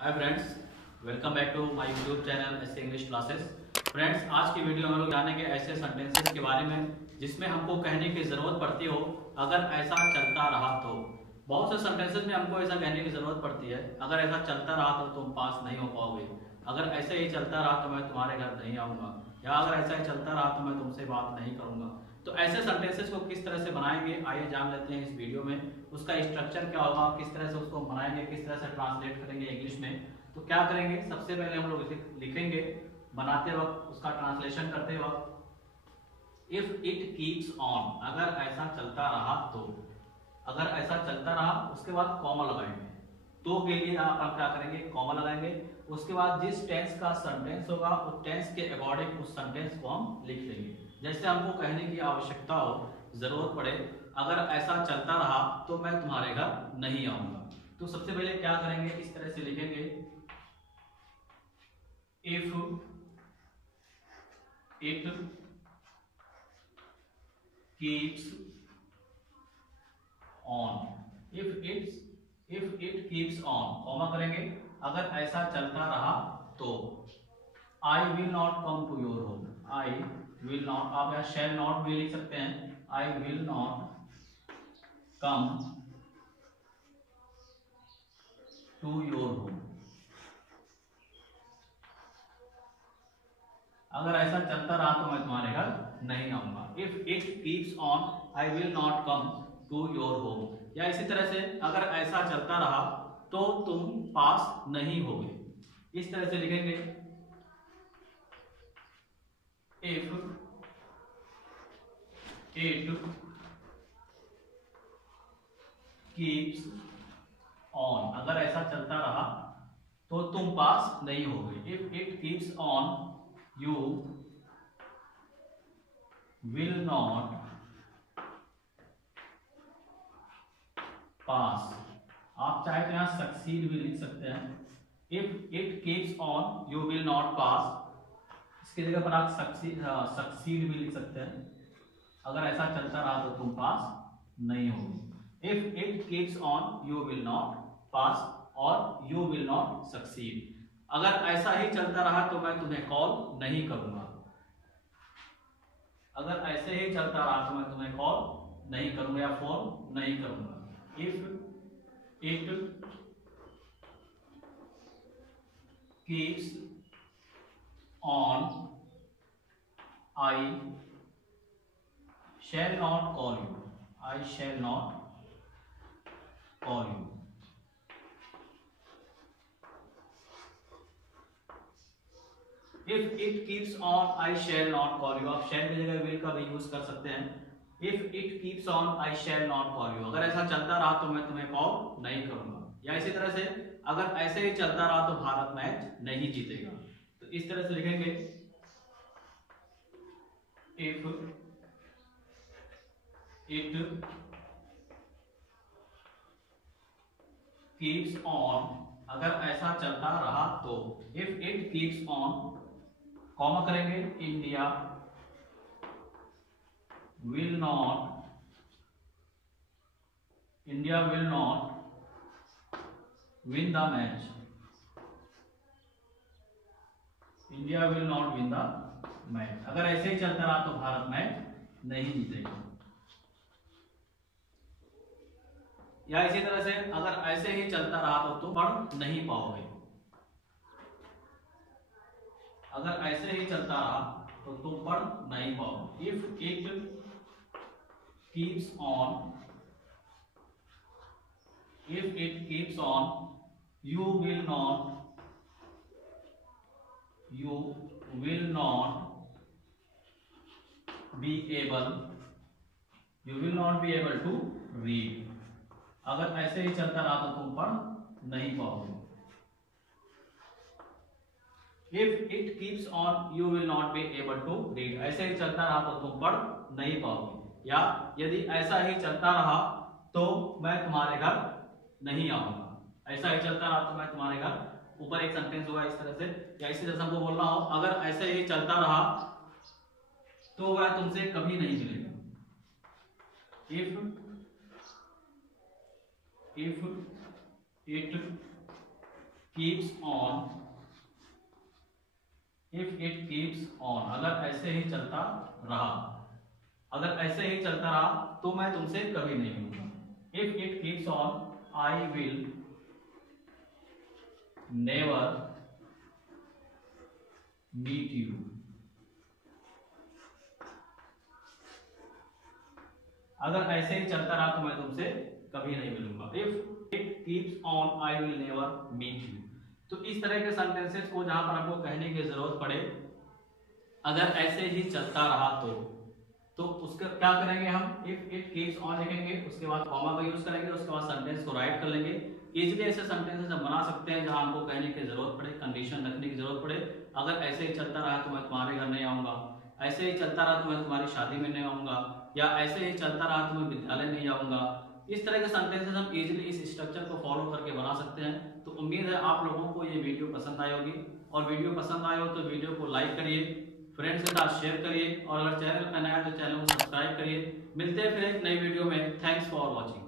Hi friends, welcome back to my YouTube channel S English classes. Friends, आज की video में हम लोग जानेंगे ऐसे सेंटेंसेस के बारे में जिसमें हमको कहने की ज़रूरत पड़ती हो अगर ऐसा चलता रहा तो। बहुत से सेंटेंसेस में हमको ऐसा कहने की ज़रूरत पड़ती है, अगर ऐसा चलता रहा तो तुम पास नहीं हो पाओगे, अगर ऐसे ही चलता रहा तो मैं तुम्हारे घर नहीं आऊँगा, या अगर ऐसा ही चलता रहा तो मैं तुमसे बात नहीं करूँगा। तो ऐसे सेंटेंसेस को किस तरह से बनाएंगे, आइए जान लेते हैं इस वीडियो में। उसका स्ट्रक्चर क्या होगा, किस तरह से उसको बनाएंगे, किस तरह से ट्रांसलेट करेंगे इंग्लिश में। तो क्या करेंगे, सबसे पहले हम लोग लिखेंगे बनाते वक्त, उसका ट्रांसलेशन करते वक्त इफ इट कीप्स ऑन, अगर ऐसा चलता रहा तो, अगर ऐसा चलता रहा, उसके बाद कॉमा लगाएंगे। तो के लिए आप क्या करेंगे, कॉमा लगाएंगे। उसके बाद जिस टेंस का सेंटेंस होगा उस टेंस के अकॉर्डिंग उस सेंटेंस को हम लिख देंगे। जैसे हमको कहने की आवश्यकता हो, जरूरत पड़े, अगर ऐसा चलता रहा तो मैं तुम्हारे घर नहीं आऊंगा। तो सबसे पहले क्या करेंगे, इस तरह से लिखेंगे if it keeps on, if it keeps on, comma करेंगे, अगर ऐसा चलता रहा तो I will not come to your home, I will not, आप यहाँ शैल नॉट भी लिख सकते हैं, I will not come to your home, अगर ऐसा चलता रहा तो मैं तुम्हारे घर नहीं आऊंगा। If it keeps on I will not come to your home, या इसी तरह से अगर ऐसा चलता रहा तो तुम पास नहीं होगे, इस तरह से लिखेंगे इफ इट कीप्स ऑन, अगर ऐसा चलता रहा तो तुम पास नहीं होगे। If it keeps on you will not pass, आप चाहे तो यहां सक्सीड भी लिख सकते हैं। If it keeps on you will not pass, इसकी जगह पर आप सक्सीड भी लिख सकते हैं, अगर ऐसा चलता रहा तो तुम पास नहीं होगे। If it keeps on you will not pass और यू विल नॉट सक्सीड, अगर ऐसा ही चलता रहा तो मैं तुम्हें कॉल नहीं करूंगा, अगर ऐसे ही चलता रहा तो मैं तुम्हें कॉल नहीं करूंगा या फोन नहीं करूंगा। If it keeps on I shall not call you, I shall not call you। If it keeps on I shall not call you, आप shall की जगह will का भी यूज कर सकते हैं। If it keeps on I shall not call you, अगर ऐसा चलता रहा तो मैं तुम्हें कॉल नहीं करूंगा। या इसी तरह से अगर ऐसे ही चलता रहा तो भारत मैच नहीं जीतेगा। तो इस तरह से लिखेंगे इफ it keeps on, अगर ऐसा चलता रहा तो, if it keeps on, comma करेंगे, India will not win the match, India will not win the match, अगर ऐसे ही चलता रहा तो भारत मैच नहीं जीतेगा। या इसी तरह से अगर ऐसे ही चलता रहा तो तुम पढ़ नहीं पाओगे, अगर ऐसे ही चलता रहा तो तुम पढ़ नहीं पाओगे। If it keeps on, if it keeps on you will not be able to read, अगर ऐसे ही चलता रहा तो तुम पढ़ नहीं पाओगे। If it keeps on, you will not be able to read, ऐसे ही चलता रहा तो तुम पढ़ नहीं पाओगे। या यदि ऐसा ही चलता रहा तो मैं तुम्हारे घर नहीं आऊंगा, ऐसा ही चलता रहा तो मैं तुम्हारे घर, ऊपर एक सेंटेंस होगा इस तरह से, या इसी तरह से हमको बोलना हो अगर ऐसे ही चलता रहा तो वह तुमसे कभी नहीं मिलेगा। If it keeps on, if it keeps on, अगर ऐसे ही चलता रहा, अगर ऐसे ही चलता रहा तो मैं तुमसे कभी नहीं मिलूंगा। If it keeps on, I will never meet you. अगर ऐसे ही चलता रहा तो मैं तुमसे कभी नहीं मिलूंगा। If it keeps on, I will never meet you. तो इस तरह के सेंटेंसेस को जहां पर आपको कहने की जरूरत पड़े, अगर ऐसे ही चलता रहा तो उसका क्या करेंगे हम, इफ इट कीप्स ऑन लिखेंगे, उसके बाद कॉमा का यूज करेंगे, उसके बाद सेंटेंस को राइट कर लेंगे। इजीली ऐसे सेंटेंसेस हम बना सकते हैं जहां हमको कहने की जरूरत पड़े, कंडीशन रखने की जरूरत पड़े। अगर ऐसे ही चलता रहा तो मैं तुम्हारे घर नहीं आऊंगा, ऐसे ही चलता रहा तो मैं तुम्हारी शादी में नहीं आऊंगा, या ऐसे ही चलता रहा तो मैं विद्यालय नहीं जाऊंगा। इस तरह के सेंटेंसेस हम इजीली इस स्ट्रक्चर को फॉलो करके बना सकते हैं। तो उम्मीद है आप लोगों को ये वीडियो पसंद आई होगी, और वीडियो पसंद आए हो तो वीडियो को लाइक करिए, फ्रेंड्स के साथ शेयर करिए, और अगर चैनल पर नया है तो चैनल को सब्सक्राइब करिए। मिलते हैं फिर एक नई वीडियो में। Thanks for watching.